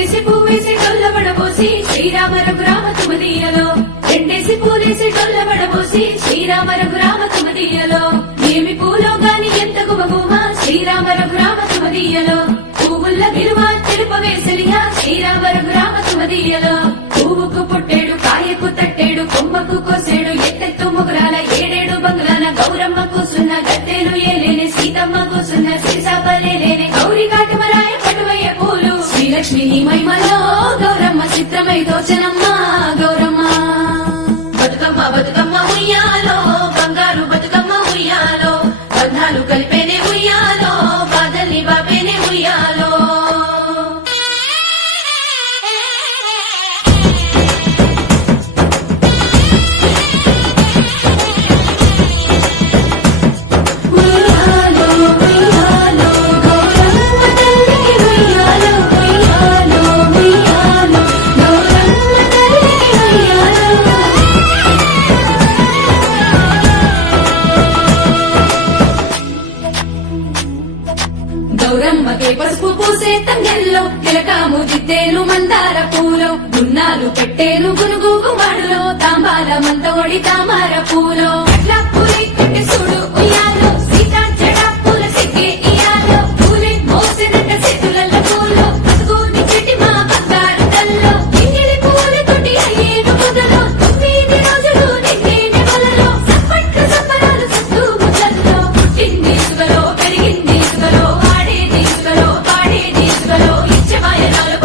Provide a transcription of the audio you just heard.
ఒట్టేసి పువ్వేసి డొల్లబడబోసి శ్రీరామ రఘురామ తుమదీయలో ఎండేసి పూలేసి డొల్లబడబోసి శ్రీరామ రఘురామ తుమదీయలో ఏమి పూలో గాని ఎంత గుమగుమ శ్రీరామ రఘురామ తుమదీయలో పువ్వుల్ల విలువ తెలుపవేసలియా శ్రీరామ రఘురామ తుమదీయలో పువ్వుకు పుట్టేడు కాయకు తట్టేడు కొమ్మకు కోసేడు ఎత్తెత్తు ముగురాల ఏడేడు బంగులాన గౌరమ్మ కూసున్న గత్తెలు ఏలేని సీతమ్మ కూసున్న సీసాపలేలేని గౌరి కాటమరాయ పటువయ్య పూలు శ్రీలక్ష్మి నీ మహిమలో గౌరమ్మ చిత్రమై దోచనమ్మ గౌరమ్మ బతుకమ్మ బతుకమ్మ ఉయ్యాలో బంగారు బతుకమ్మ ఉయ్యాలో బంధాలు కలిపేనే ఉయ్యాలో బాధల్ని బాపేనే ఉయ్యాలో గౌరమ్మకే పసుపు పూసే తంగెల్లో కిలకాము దిద్దేలు మందార పూలో గున్నాలు పెట్టేలు గునుగు గుమాడులో తాంబాల మంతోడి తామర పూలో అట్లా పూలే కట్టి చూడు ఉయ్యాలో సీతా జడ పూల సిగ్గే ఇయాలో పూలే మోసినట్ట చేతులల్ల పూలో పసుగుని చెట్టి మా బంగారు తల్లో ఇంగిలి పూల తోటి అయ్యేను మొదలో 9 రోజులు నిండేని వలలో సప్పట్లు సప్పరాలు సత్తు ముద్దల్లో పుట్టింది సుగలో పెరిగింది సుగలో ఆడేది సుగలో పాడేది సుగలో ఇచ్చమాయనాలు